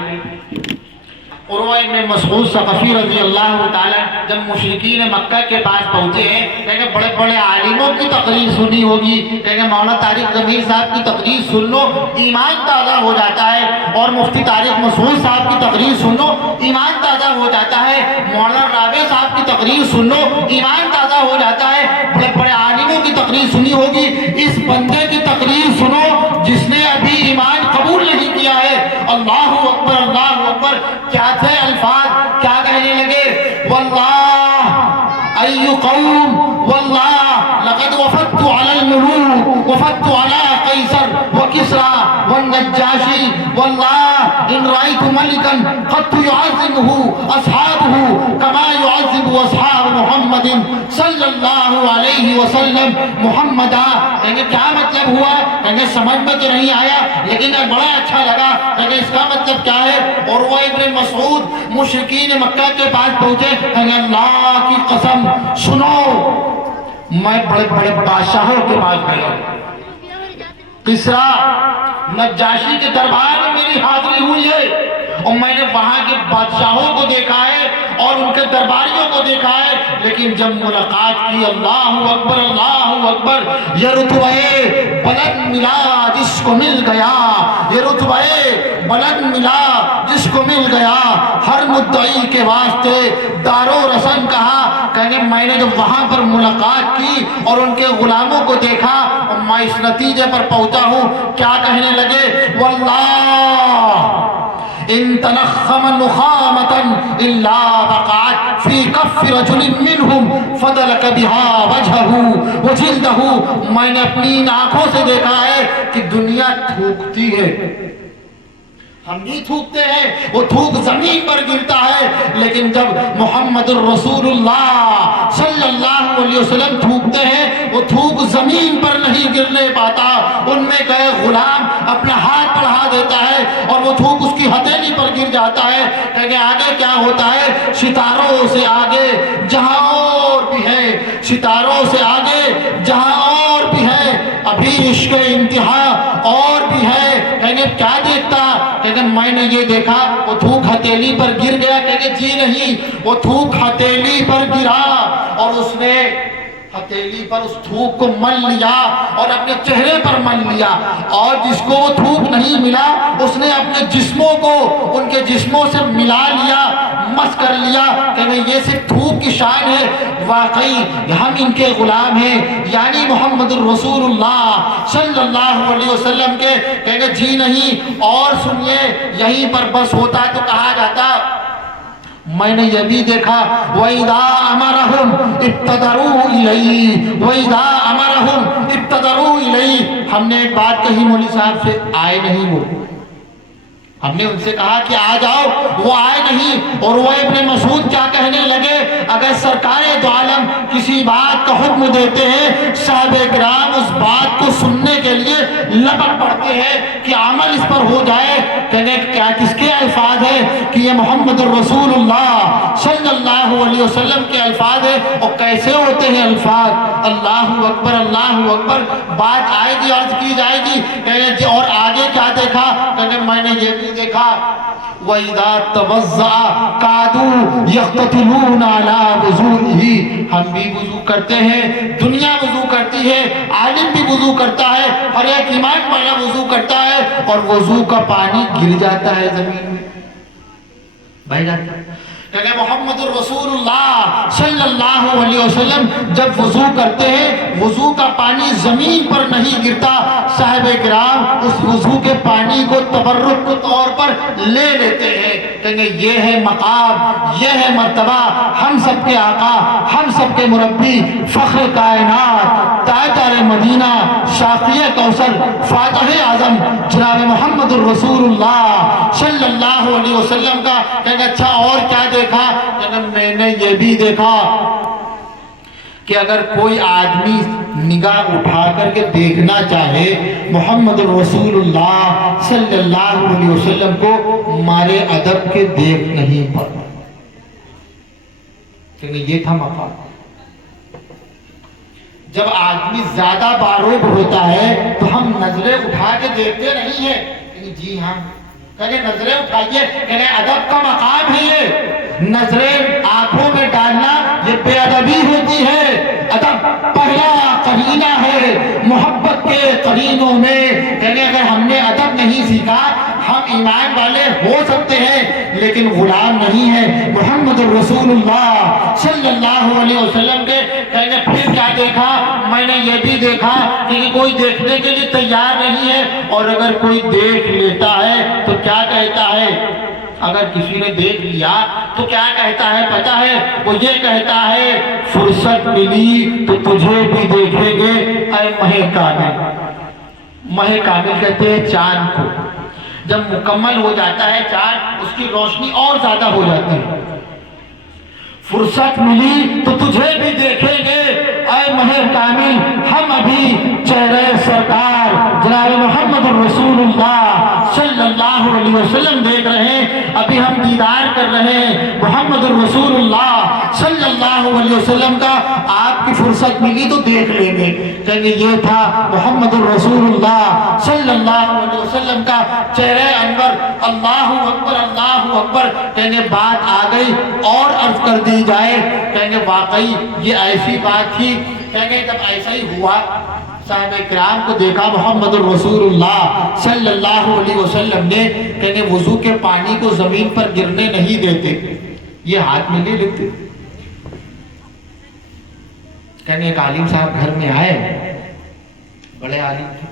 عروہ ابن مسعود ثقفی رضی اللہ تعالیٰ جب مشرکین مکہ کے پاس پہنچے ہیں، کہیں کہ بڑے بڑے عالموں کی تقریر سنی ہوگی، کہیں کہ مولانا طارق ضمیر صاحب کی تقریر سن لو ایمان تازہ ہو جاتا ہے، اور مفتی طارق مسعود صاحب کی تقریر سن لو ایمان تازہ ہو جاتا ہے، مولانا رابع صاحب کی تقریر سن لو ایمان تازہ ہو جاتا ہے، بڑے بڑے عالموں کی تقریر سنی ہوگی۔ اس بندے کی تقریر سنو جس نے ابھی ایمان قبول نہیں کیا ہے، اللہ اکبر اللہ اکبر، کیا تھے الفاظ، کیا کہنے لگے، واللہ ای قوم واللہ لقد وفدت علی الملوک وفدت علی قیصر وکسرا والنجاشی واللہ ان رأیت ملکا قد يعظمه اصحابه كما يعظم اصحاب محمد صلی اللہ علیہ وسلم محمدہ۔ کہیں کیا مطلب ہوا، کہیں سمجھ میں تو نہیں آیا لیکن بڑا اچھا لگا، کہیں اس کا مطلب کیا ہے۔ عروہ ابن مسعود مشرکین مکہ کے پاس پہنچے، کہیں اللہ کی قسم سنو میں بڑے بڑے بادشاہوں کے پاس گیا، کسرا نجاشی کے دربار میں میری حاضری ہوئی ہے، اور میں نے وہاں کے بادشاہوں کو دیکھا ہے اور ان کے درباریوں کو دیکھا ہے، لیکن جب ملاقات کی اللہ اکبر اللہ اکبر، یہ رتبہ بلند ملا جس کو مل گیا، یہ رتبہ بلند ملا جس کو مل گیا، ہر مدعی کے واسطے دارو رسن کہا۔ کہنے میں نے جب وہاں پر ملاقات کی اور ان کے غلاموں کو دیکھا اور میں اس نتیجے پر پہنچا ہوں، کیا کہنے لگے؟ واللہ ان تنخم نخامة الا وقعت في كف رجل منهم فدلك بها وجهه وجلده۔ میں نے اپنی آنکھوں سے دیکھا ہے کہ دنیا تھوکتی ہے، ہم نہیں تھوکتے ہیں، وہ تھوک زمین پر گرتا ہے، لیکن جب محمد الرسول اللہ صلی اللہ علیہ وسلم تھوکتے ہیں وہ تھوک زمین پر نہیں گرنے پاتا، ان میں کہے غلام اپنا ہاتھ بڑھا دیتا ہے اور وہ تھوک اس کی ہتھیلی پر گر جاتا ہے۔ کہ آگے کیا ہوتا ہے؟ ستاروں سے آگے جہاں اور بھی ہے، ستاروں سے آگے جہاں اور بھی ہے، ابھی عشق انتہا اور بھی ہے۔ کہیں کیا دیکھتا؟ کہ میں نے یہ دیکھا وہ تھوک ہتھیلی پر گر گیا۔ کہ جی نہیں، وہ تھوک ہتھیلی پر گرا اور اس نے ہتھیلی پر اس تھوک کو مل لیا اور اپنے چہرے پر مل لیا، اور جس کو وہ تھوک نہیں ملا اس نے اپنے جسموں کو ان کے جسموں سے ملا لیا، مس کر لیا۔ کہ یہ صرف تھوک کی شان ہے، واقعی ہم ان کے غلام ہیں، یعنی محمد الرسول اللہ صلی اللہ علیہ وسلم کے۔ کہ جی نہیں، اور سنیے، یہیں پر بس ہوتا تو کہا جاتا میں نے یہ بھی دیکھا وَإِذَا أَمَرَهُمْ ابْتَدَرُوا إِلَيْهِ وَإِذَا أَمَرَهُمْ ابْتَدَرُوا إِلَيْهِ۔ ہم نے ایک بات کہی مولوی صاحب سے، آئے نہیں وہ، ہم نے ان سے کہا کہ آ جاؤ، وہ آئے نہیں۔ اور وہ ابن مسعود کیا کہنے لگے؟ اگر سرکار دو عالم کسی بات کا حکم دیتے ہیں، صحابہ کرام اس بات کو سننے کے لیے لپٹ پڑتے ہیں کہ عمل اس پر ہو جائے۔ کہنے کیا کس کے الفاظ ہیں؟ کہ یہ محمد الرسول اللہ صلی اللہ علیہ وسلم کے الفاظ ہیں۔ اور کیسے ہوتے ہیں الفاظ؟ اللہ اکبر اللہ اکبر، بات آئے گی عرض کی جائے گی۔ کہنے اور آگے کیا دیکھا؟ کہنے میں نے یہ بھی دیکھا وَإِذَا تَوَضَّأَ كَادُوا يَقْتَتِلُونَ عَلَى وُضُوئِهِ۔ ہم بھی وضو کرتے ہیں، دنیا وضو کرتی ہے، عالم بھی وضو کرتا ہے، ہر ایک ایمان والا وضو کرتا ہے، اور وضو کا پانی گر جاتا ہے زمین میں، بہ جاتا ہے۔ کہ محمد الرسول اللہ صلی اللہ علیہ وسلم جب وضو کرتے ہیں وضو کا پانی زمین پر نہیں گرتا، صحابہ کرام اس وضو کے پانی کو تبرک کے طور پر لے لیتے ہیں۔ کہیں یہ ہے مقام، یہ ہے مرتبہ، ہم سب کے آقا، ہم سب کے مربی، فخر کائنات، تاجدار مدینہ، شافی کوثر، فاتح اعظم جناب محمد الرسول اللہ صلی اللہ علیہ وسلم کا۔ کہیں اچھا اور کیا دیکھا؟ کہ میں نے یہ بھی دیکھا کہ اگر کوئی آدمی نگاہ اٹھا کر کے دیکھنا چاہے محمد الرسول اللہ صلی اللہ علیہ وسلم کو، مارے ادب کے دیکھ نہیں پاتا۔ کہ یہ تھا مقام۔ جب آدمی زیادہ باروب ہوتا ہے تو ہم نظریں اٹھا کے دیکھتے نہیں ہیں۔ کہ جی ہاں، کہ نظریں اٹھائیے، کہ ادب کا مقام ہے یہ۔ نظریں آنکھوں میں ڈالنا یہ بے ادبی ہوتی ہے۔ ادب پہلا قرینہ ہے محبت کے قرینوں میں۔ یعنی اگر ہم نے ادب نہیں سیکھا، ہم ایمان والے ہو سکتے ہیں لیکن غلام نہیں ہیں محمد الرسول اللہ صلی اللہ علیہ وسلم کے۔ کہنے پھر کیا دیکھا؟ میں نے یہ بھی دیکھا کہ کوئی دیکھنے کے لیے تیار نہیں ہے، اور اگر کوئی دیکھ لیتا ہے تو کیا کہتا ہے؟ اگر کسی نے دیکھ لیا تو کیا کہتا ہے پتہ ہے؟ وہ یہ کہتا ہے فرصت ملی تو تجھے بھی دیکھیں گے اے ماہ کامل۔ ماہ کامل کہتے ہیں چاند کو، جب مکمل ہو جاتا ہے چاند اس کی روشنی اور زیادہ ہو جاتی ہے۔ فرصت ملی تو تجھے بھی دیکھیں گے اے ماہ کامل، ہم ابھی چہرے سرکار جناب جناب محمد الرسول اللہ صلی اللہ علیہ وسلم دیکھ رہے ہیں. ابھی ہم دیدار کر رہے ہیں محمد الرسول اللہ صلی اللہ علیہ وسلم کا. آپ کی فرصت ملی تو دیکھ لیں گے. کہیں گے یہ تھا محمد الرسول اللہ صلی اللہ علیہ وسلم کا چہرہ انور. اللہ اکبر اللہ اکبر. کہیں گے بات آ گئی اور عرض کر دی جائے. کہیں گے واقعی یہ ایسی بات تھی. کہیں گے جب ایسا ہی ہوا صحابہ کرام کو دیکھا محمد الرسول اللہ صلی اللہ علیہ وسلم نے. کہیں گے وضو کے پانی کو زمین پر گرنے نہیں دیتے, یہ ہاتھ میں لے لیتے. کہیں گے ایک عالم صاحب گھر میں آئے, بڑے عالم تھے,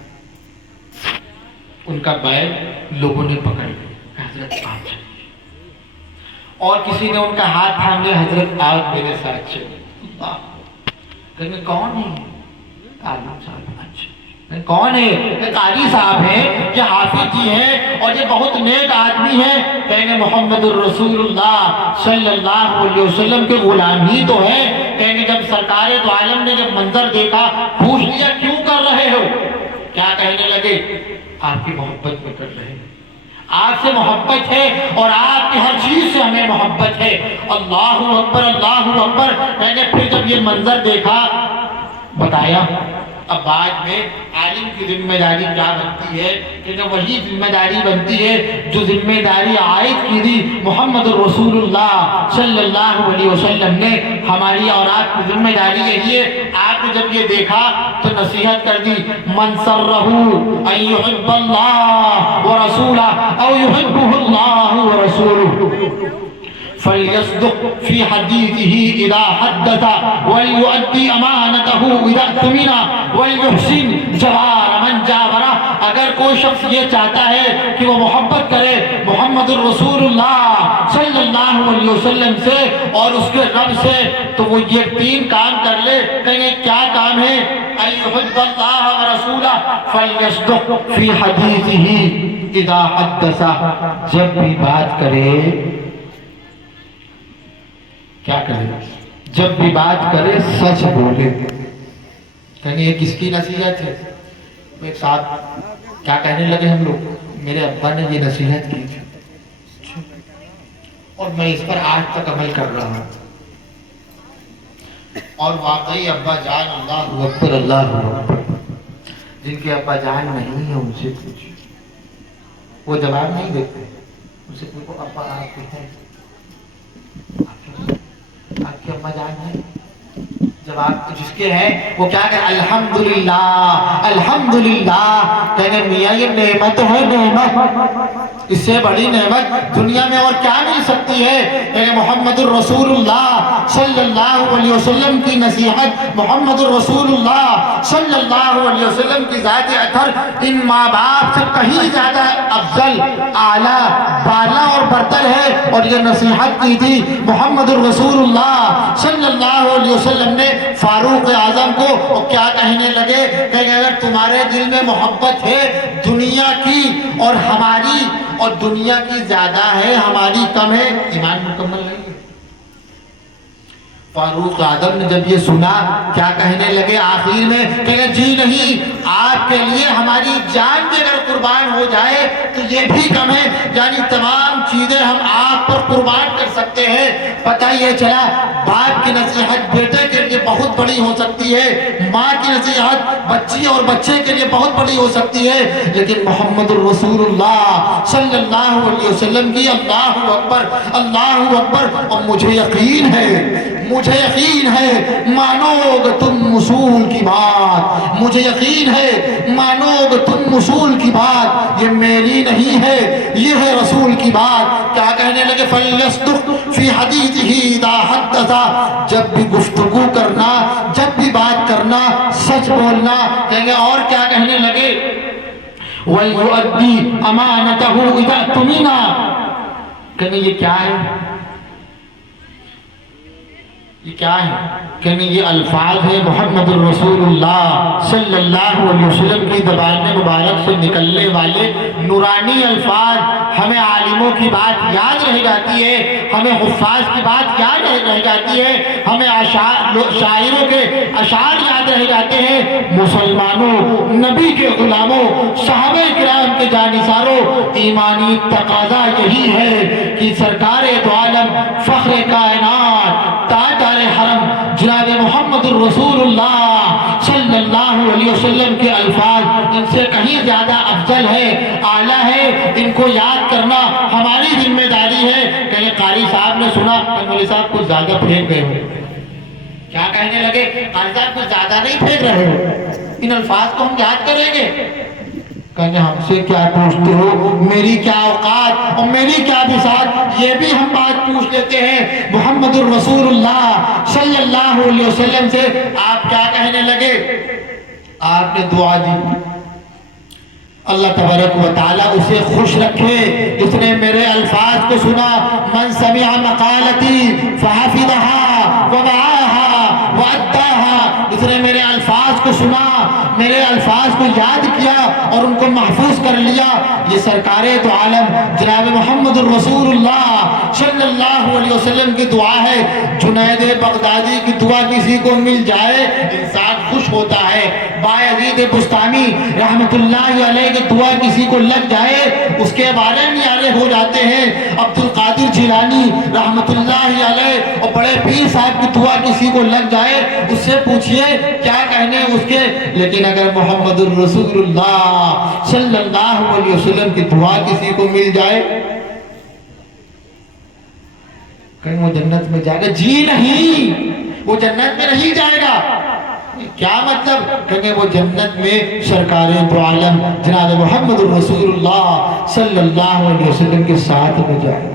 ان کا بیگ لوگوں نے پکڑ لیا, حضرت آپ چلے. اور کسی نے ان کا ہاتھ تھام لیا, حضرت آپ میرے ساتھ چلے. کہیں گے کون ہے؟ عالم صاحب. اچھا کون ہے؟ کہ قاری صاحب ہیں, یہ حافظ جی ہیں اور یہ بہت نیک آدمی ہیں. کہیں گے محمد الرسول اللہ صلی اللہ علیہ وسلم کے غلام ہی تو ہیں. کہیں گے جب سرکار دو عالم نے جب منظر دیکھا پوچھ لیا کیوں کر رہے ہو؟ کیا کہنے لگے؟ آپ کی محبت میں کر رہے ہیں, آپ سے محبت ہے اور آپ کی ہر چیز سے ہمیں محبت ہے. اللہ اکبر اللہ اکبر. میں نے پھر جب یہ منظر دیکھا بتایا. اب بعد میں عالم کی ذمہ داری کیا بنتی ہے کہ وہی ذمہ داری بنتی ہے جو ذمہ داری عائد کی دی محمد الرسول اللہ صلی اللہ علیہ وسلم نے. ہماری اور آپ کی ذمہ داری یہی ہے. آپ نے جب یہ دیکھا تو نصیحت کر دی, من سرہ ان یحب اللہ ورسولہ او یحبہ اللہ ورسولہ فَلْيَصْدُقْ فِي حَدِيثِهِ إِذَا حَدَّثَ وَلْيُؤَدِّ أَمَانَتَهُ إِذَا اؤْتُمِنَ وَلْيُحْسِنْ جَوَارَ مَنْ جَاوَرَ. اگر کوئی شخص یہ چاہتا ہے کہ وہ محبت کرے محمد الرسول اللہ صلی اللہ علیہ وسلم سے اور اس کے رب سے, تو وہ یہ 3 کام کر لے. کہیں گے کیا کام ہے؟ أَن يُحِبَّ اللَّهَ وَرَسُولَهُ فَلْيَصْدُقْ فِي حَدِيثِهِ إِذَا حَدَّثَ. جب بھی بات کرے کیا کرے؟ جب بھی بات کرے سچ بولے. کہیں یہ کس کی نصیحت ہے؟ ایک صاحب کیا کہنے لگے, ہم لوگ میرے ابا نے یہ نصیحت کی تھی اور میں اس پر آج تک عمل کر رہا ہوں. اور واقعی ابا جان اللہ اکبر اللہ اکبر. جن کے ابا جان نہیں ہے ان سے پوچھو, وہ جواب نہیں دیتے. ان سے پوچھو ابا آپ کے ہیں, آپ کے ابا جان ہیں؟ جواب جس کے ہیں وہ کیا کہ الحمدللہ الحمدللہ. کہنے میاں یہ نعمت ہے, نعمت, اس سے بڑی نعمت دنیا میں اور کیا مل سکتی ہے؟ کہنے محمد الرسول اللہ صلی اللہ علیہ وسلم کی نصیحت, محمد الرسول اللہ صلی اللہ علیہ وسلم کی ذات اطہر ان ماں باپ سے کہیں زیادہ افضل, اعلیٰ, بالا اور برتر ہے. اور یہ نصیحت کی تھی محمد الرسول اللہ صلی اللہ علیہ وسلم نے فاروق اعظم کو. اور کیا کہنے لگے کہ اگر تمہارے دل میں محبت ہے دنیا کی اور ہماری, اور دنیا کی زیادہ ہے ہماری کم ہے, ایمان مکمل نہیں ہے. فاروق اعظم نے جب یہ سنا کیا کہنے لگے آخر میں کہ جی نہیں, آپ کے لیے ہماری جان بھی اگر قربان ہو جائے تو یہ بھی کم ہے. یعنی تمام چیزیں ہم آپ پر قربان کر سکتے ہیں. پتہ یہ چلا باپ کی نصیحت بیٹے کے لیے بہت بڑی ہو سکتی ہے, ماں کی نصیحت بچی اور بچے کے لیے بہت بڑی ہو سکتی ہے, لیکن محمد الرسول اللہ صلی اللہ علیہ وسلم کی اللہ اکبر اللہ اکبر. اور مجھے یقین ہے مانو گے تم اصول کی بات, مجھے یقین ہے مانو گے تم اصول کی بات, یہ میری نہیں ہے یہ ہے رسول کی بات. کیا کہنے لگے فَلْيَصْدُقْ فِي حَدِيثِهِ إِذَا حَدَّثَ. جب بھی گفتگو کرنا, جب بھی بات کرنا سچ بولنا. کہیں گے اور کیا کہنے لگے وَلْيُؤَدِّ أَمَانَتَهُ إِذَا اؤْتُمِنَ. کہیں یہ کیا ہے؟ یہ کیا ہے؟ کہنے یہ الفاظ ہے محمد الرسول اللہ صلی اللہ علیہ وسلم کی زبان مبارک سے نکلنے والے نورانی الفاظ. ہمیں عالموں کی بات یاد رہ جاتی ہے, ہمیں حفاظ کی بات یاد رہ جاتی ہے, ہمیں شاعروں کے اشعار یاد رہ جاتے ہیں. مسلمانوں, نبی کے غلاموں, صحابہ کرام کے جانثاروں, ایمانی تقاضا یہی ہے کہ سرکار دو عالم, فخر کائنات, تاجدار حرم جناب محمد الرسول اللہ صلی اللہ علیہ وسلم کے الفاظ ان سے کہیں زیادہ افضل ہے, اعلیٰ ہے. ان کو یاد کرنا ہماری ذمہ داری ہے. کہ قاری صاحب نے سنا مولوی صاحب کچھ زیادہ پھینک گئے ہو. کیا کہنے لگے؟ قاری صاحب کچھ زیادہ نہیں پھینک رہے ہو, ان الفاظ کو ہم یاد کریں گے. کہنے ہم سے کیا پوچھتے ہو, میری کیا اوقات اور میری کیا بساط, یہ بھی ہم بات پوچھ لیتے ہیں. محمد الرسول اللہ صلی اللہ علیہ وسلم سے آپ کیا کہنے لگے؟ آپ نے دعا دی, اللہ تبارک و تعالیٰ اسے خوش رکھے جس نے میرے الفاظ کو سنا. من سمع مقالتی فحفظها ووعاها واداها, جس نے میرے الفاظ کو سنا, میرے الفاظ کو یاد کیا اور ان کو محفوظ کر لیا. یہ سرکار دو عالم جناب محمد الرسول اللہ صلی اللہ علیہ وسلم کی دعا ہے. جنید بغدادی کی دعا کسی کو مل جائے انسان خوش ہوتا ہے. بایزید بستانی رحمت اللہ علیہ کی دعا کسی کو لگ جائے اس کے بارے میں یارے ہو جاتے ہیں. عبد القادر جیلانی رحمت اللہ علیہ اور بڑے پیر صاحب کی دعا کسی کو لگ جائے اس سے پوچھئے کیا کہنے اس کے. لیکن اگر محمد الرسول اللہ صلی اللہ علیہ وسلم کی دعا کسی کو مل جائے, کہیں وہ جنت میں جائے گا؟ جی نہیں, وہ جنت میں نہیں جائے گا. کیا مطلب؟ کہیں وہ جنت میں سرکار دو عالم جناب محمد الرسول اللہ صلی اللہ علیہ وسلم کے ساتھ میں جائے گا.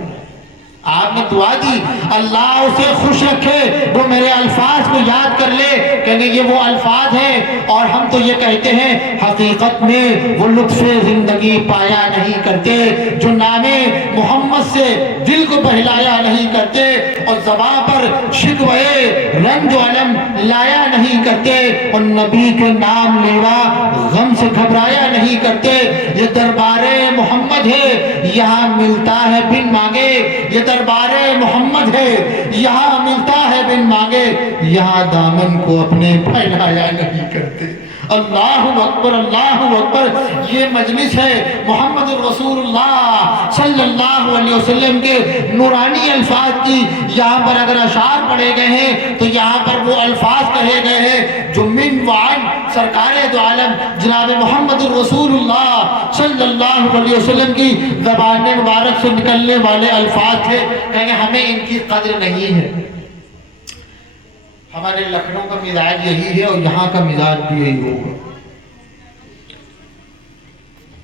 آپ نے دعا دی اللہ اسے خوش رکھے, وہ میرے الفاظ کو یاد کر لے. کہیں یہ وہ الفاظ ہیں اور ہم تو یہ کہتے ہیں حقیقت میں وہ لطف زندگی پایا نہیں کرتے جو نام محمد سے دل کو بہلایا نہیں کرتے اور زبان پر شکوے رنج و علم لایا نہیں کرتے اور نبی کے نام لیوا غم سے گھبرایا نہیں کرتے. یہ دربار محمد ہے, یہاں ملتا ہے بن مانگے. یہ دربار محمد ہے, یہاں ملتا ہے بن مانگے. یہاں دامن کو اپنے پھیلایا نہیں کرتے. اللہ اکبر, اللہ اکبر. یہ مجلس ہے محمد الرسول اللہ صلی اللہ علیہ وسلم کے نورانی الفاظ کی. یہاں پر اگر اشعار پڑھے گئے ہیں تو یہاں پر وہ الفاظ کہے گئے ہیں جو من وعن سرکار دو عالم جناب محمد الرسول اللہ صلی اللہ علیہ وسلم کی زبان مبارک سے نکلنے والے الفاظ تھے. کہیں ہمیں ان کی قدر نہیں ہے. ہمارے لکھنؤ کا مزاج یہی ہے اور یہاں کا مزاج بھی یہی ہوگا.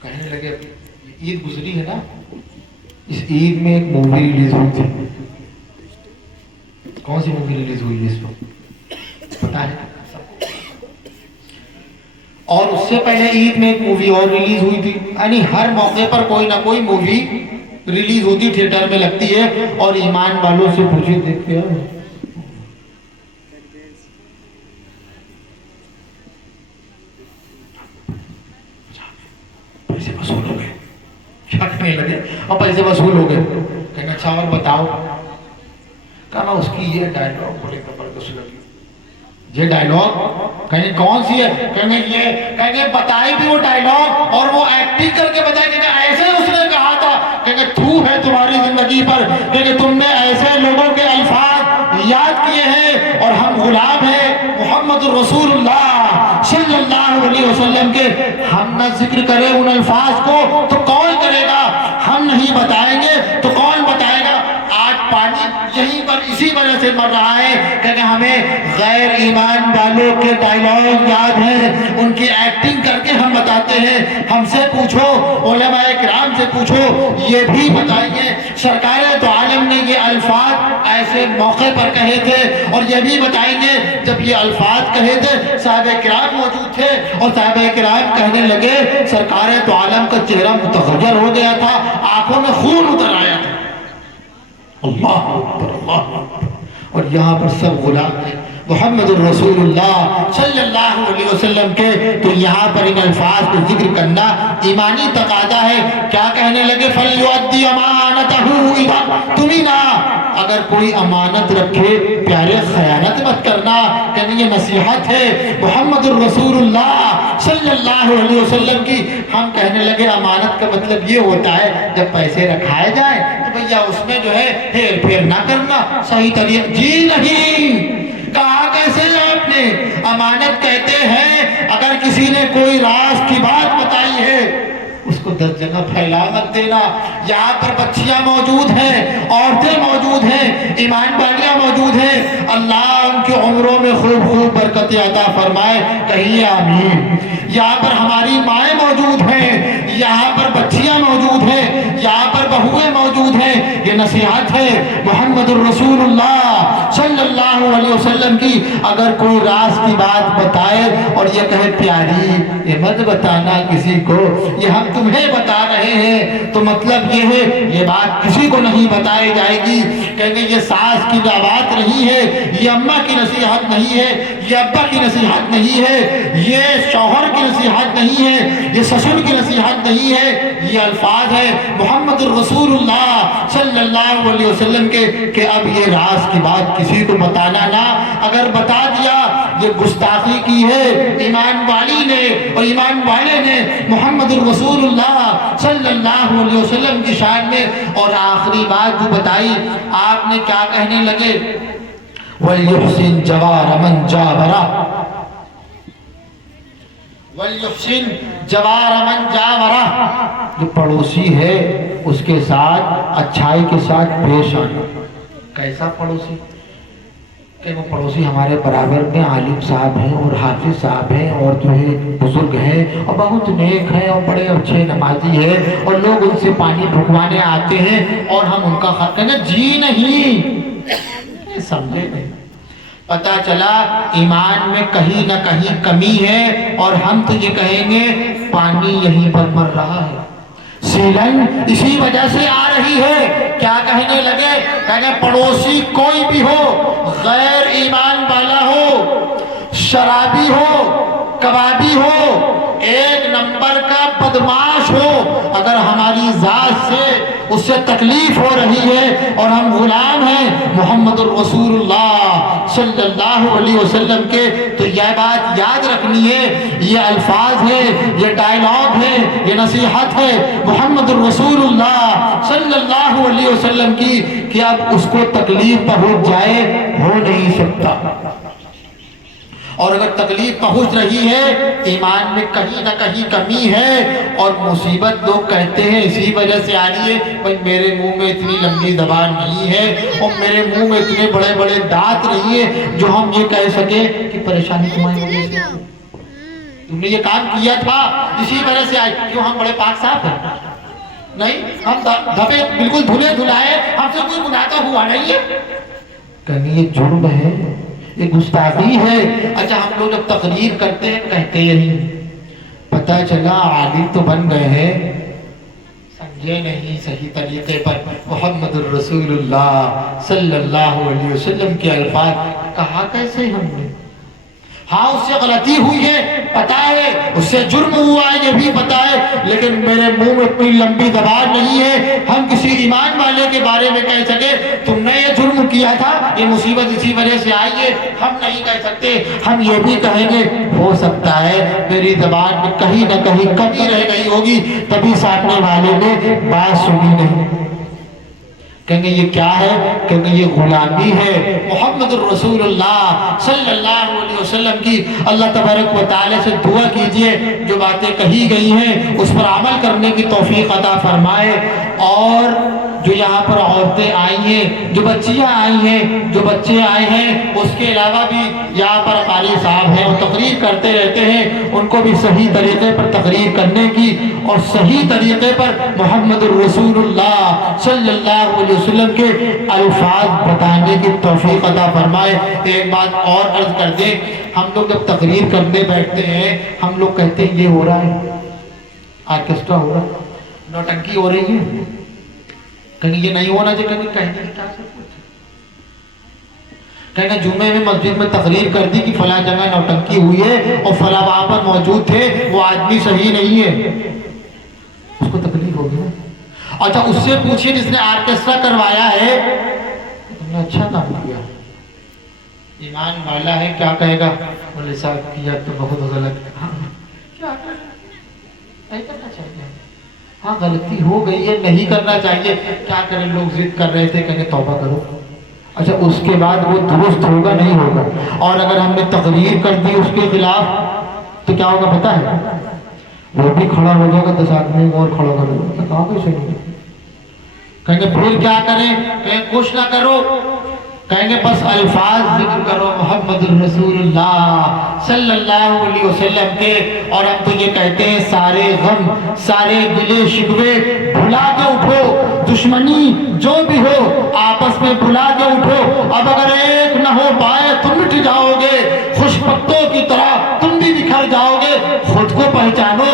کہنے لگے عید گزری ہے نا, اس عید میں ایک مووی ریلیز ہوئی تھی. کون سی مووی ریلیز ہوئی اس وقت پتا ہے؟ اور اس سے پہلے عید میں ایک مووی اور ریلیز ہوئی تھی. یعنی ہر موقع پر کوئی نہ کوئی مووی ریلیز ہوتی, تھیٹر میں لگتی ہے. اور ایمان والوں سے پوچھے دیکھتے ہیں پیسے وصول ہو گئے, شک نہیں لگے اور پیسے وصول ہو گئے. کہنا اچھا اور بتاؤ, کہنا اس کی یہ ڈائلاگ بڑے زبردست لگی. یہ ڈائلاگ کہیں کون سی ہے؟ کہیں یہ کہیں بتائی بھی وہ ڈائلاگ اور وہ ایکٹنگ کر کے بتائی کہ ایسے اس نے کہا تھا. کہ تھو ہے تمہاری زندگی پر کہ تم نے ایسے لوگوں کے الفاظ یاد کیے ہیں اور ہم غلام ہیں محمد الرسول اللہ صلی اللہ علیہ وسلم کے. ہم نہ ذکر کریں ان الفاظ کو تو کون کرے گا؟ ہم نہیں بتائیں گے تو کون بتائے گا؟ آج پانی یہیں پر اسی وجہ سے مر رہا ہے کہ ہمیں غیر ایمان والوں کے ڈائلاگ یاد ہیں, ان کی ایکٹنگ کر کے ہم بتاتے ہیں. ہم سے پوچھو, علماء کرام سے پوچھو, یہ بھی بتائیں گے سرکار دو عالم نے یہ الفاظ ایسے موقع پر کہے تھے. اور یہ بھی بتائیں گے جب یہ الفاظ کہے تھے صحابہ کرام موجود تھے اور صحابہ کرام کہنے لگے سرکار دو عالم کا چہرہ متغیر ہو گیا تھا, آنکھوں میں خون اتر آیا تھا. اللہ اکبر, اللہ اکبر. اور یہاں پر سب غلام ہیں محمد الرسول اللہ صلی اللہ علیہ وسلم کے. تو یہاں پر ان الفاظ کو ذکر کرنا ایمانی تقاضا ہے. کیا کہنے لگے؟ فَلْيُؤَدِّ أَمَانَتَهُ إِذَا اؤْتُمِنَ. اگر کوئی امانت رکھے پیارے خیانت مت کرنا. کہنے یہ نصیحت ہے محمد الرسول اللہ صلی اللہ علیہ وسلم کی. ہم کہنے لگے امانت کا مطلب یہ ہوتا ہے جب پیسے رکھائے جائیں تو بھیا اس میں جو ہے ہیر پھیر نہ کرنا صحیح طریقے. جی نہیں، کہا کیسے آپ نے؟ امانت کہتے ہیں اگر کسی نے کوئی راز کی بات بتائی ہے اس کو 10 جگہ پھیلا مت دینا. یہاں پر بچیاں موجود ہیں، عورتیں موجود ہیں، ایمان والیاں موجود ہیں. اللہ ان کی عمروں میں خوب خوب برکت عطا فرمائے، کہیے آمین. یہاں پر ہماری مائیں موجود ہیں، یہاں پر بچیاں موجود ہیں، یہاں پر بہویں موجود ہیں. یہ نصیحت ہے محمد الرسول اللہ صلی اللہ علیہ وسلم کی. اگر کوئی راز کی بات بتائے اور یہ کہے پیاری یہ مت بتانا کسی کو، یہ ہم تمہیں بتا رہے ہیں، تو مطلب یہ ہے یہ بات کسی کو نہیں بتائی جائے گی. کہیں گے یہ ساس کی بات نہیں ہے، یہ اماں کی نصیحت نہیں ہے، یہ ابا کی نصیحت نہیں ہے، یہ شوہر کی نصیحت نہیں ہے، یہ سسر کی نصیحت نہیں ہے. یہ الفاظ ہے محمد الرسول اللہ صلی اللہ علیہ وسلم کے کہ اب یہ راز کی بات کسی کو بتانا نہ. اگر بتا دیا یہ گستاخی کی ہے ایمان والی نے اور ایمان والے نے محمد الرسول اللہ صلی اللہ علیہ وسلم کی شان میں. اور آخری بات جو بتائی آپ نے کیا کہنے لگے؟ وَلْيُحْسِنْ جَوَارَ مَنْ جَاوَرَهُ وَلْيُحْسِنْ جَوَارَ مَنْ جَاوَرَهُ. جو پڑوسی ہے اس کے ساتھ اچھائی کے ساتھ پیش آنا. کیسا پڑوسی؟ کہ وہ پڑوسی ہمارے برابر میں عالم صاحب ہیں اور حافظ صاحب ہیں اور جو ہے بزرگ ہیں اور بہت نیک ہیں اور بڑے اچھے نمازی ہیں اور لوگ ان سے پانی بھگوانے آتے ہیں اور ہم ان کا خط کہیں گے جی نہیں. سمجھے نہیں. پتہ چلا ایمان میں کہیں نہ کہیں کمی ہے اور ہم تو یہ کہیں گے پانی یہیں پر مر رہا ہے، سیلن اسی وجہ سے آ رہی ہے. کیا کہنے لگے؟ کہنے پڑوسی کوئی بھی ہو، غیر ایمان والا ہو، شرابی ہو، کبابی ہو، ایک نمبر کا بدمعاش ہو، اگر ہماری ذات سے اس سے تکلیف ہو رہی ہے اور ہم غلام ہیں محمد الرسول اللہ صلی اللہ علیہ وسلم کے، تو یہ بات یاد رکھنی ہے. یہ الفاظ ہے، یہ ڈائلاگ ہے، یہ نصیحت ہے محمد الرسول اللہ صلی اللہ علیہ وسلم کی کہ اب اس کو تکلیف پہنچ جائے ہو نہیں سکتا. اور اگر تکلیف پہنچ رہی ہے ایمان میں کہیں نہ کہیں کمی ہے اور مصیبت لوگ کہتے ہیں اسی وجہ سے آ رہی ہے. بھائی میرے منہ میں اتنی لمبی زبان نہیں ہے اور میرے منہ میں اتنے بڑے بڑے دانت نہیں ہے جو ہم یہ کہہ سکیں کہ پریشانی تمہاری وجہ سے تم نے یہ کام کیا تھا اسی وجہ سے آئی. کیوں ہم بڑے پاک صاف ہیں؟ نہیں، ہم دھبے بالکل دھلے دھلائے، ہم سے کوئی گناہ تو ہوا نہیں ہے. کہیں یہ جرم ہے، یہ گستاخی ہے. اچھا ہم لوگ جب تقریر کرتے ہیں کہتے یہی پتہ چلا عالم تو بن گئے ہیں، سمجھے نہیں صحیح طریقے پر محمد الرسول اللہ صلی اللہ علیہ وسلم کے الفاظ. کہا کیسے ہم نے؟ ہاں اس سے غلطی ہوئی ہے پتہ ہے، اس سے جرم ہوا ہے یہ بھی پتہ ہے، لیکن میرے منہ میں اتنی لمبی زبان نہیں ہے ہم کسی ایمان والے کے بارے میں کہہ سکے تم نے یہ جرم کیا تھا، یہ مصیبت اسی وجہ سے آئی ہے. ہم نہیں کہہ سکتے. ہم یہ بھی کہیں گے ہو سکتا ہے میری زبان میں کہیں نہ کہیں کمی رہ گئی ہوگی تبھی سامنے والے نے بات سنی نہیں. کہیں گے یہ کیا ہے؟ کہیں گے یہ غلامی ہے محمد الرسول اللہ صلی اللہ علیہ وسلم کی. اللہ تبارک و تعالی سے دعا کیجئے جو باتیں کہی گئی ہیں اس پر عمل کرنے کی توفیق عطا فرمائے. اور جو یہاں پر عورتیں آئی ہیں، جو بچیاں آئی ہیں، جو بچے آئے ہیں، اس کے علاوہ بھی یہاں پر قاری صاحب ہیں اور تقریر کرتے رہتے ہیں، ان کو بھی صحیح طریقے پر تقریر کرنے کی اور صحیح طریقے پر محمد الرسول اللہ صلی اللہ علیہ وسلم کے الفاظ بتانے کی توفیق عطا فرمائے. ایک بات اور عرض کر دیں، ہم لوگ جب تقریر کرنے بیٹھتے ہیں ہم لوگ کہتے ہیں یہ ہو رہا ہے، آرکیسٹرا ہو رہا ہے، نوٹنکی ہو رہی ہے. کہیں یہ نہیں ہونا چاہیے، کہیں کہنے کی کیا ضرورت ہے؟ کہیں گے جمعے میں مسجد میں تقریر کر دی کہ فلاں جگہ نوٹنکی ہوئی ہے اور فلاں وہاں پر موجود تھے، وہ آدمی صحیح نہیں ہے، اس کو تکلیف ہوگی نا۔ اچھا اس سے پوچھیے جس نے آرکیسٹرا کروایا ہے، تم نے اچھا کام کیا، ایمان والا ہے، کیا کہے گا؟ مولوی صاحب کیا تو بہت غلط، کیا نہیں کرنا چاہیے، ہاں غلطی ہو گئی ہے، نہیں کرنا چاہیے، کیا کریں، لوگ ضد کر رہے تھے، کہیں گے توبہ کرو۔ اچھا اس کے بعد وہ درست ہوگا نہیں ہوگا؟ اور اگر ہم نے تقریر کر دی اس کے خلاف تو کیا ہوگا پتہ ہے؟ وہ بھی کھڑا ہو جائے گا، 10 آدمی اور کھڑا کر دے گا، کہاں کیسے نہیں؟ کہیں گے پھر کیا کریں؟ کہیں کچھ نہ کرو، کہیں گے بس الفاظ ذکر کرو محمد الرسول اللہ صلی اللہ علیہ وسلم کے، اور ہم تو یہ کہتے ہیں سارے غم، سارے گلے شکوے بھلا کے اٹھو، دشمنی جو بھی ہو آپس میں بھلا کے اٹھو، اب اگر ایک نہ ہو پائے تم مٹ جاؤ گے، خوش پتوں کی طرح تم بھی بکھر جاؤ گے، خود کو پہچانو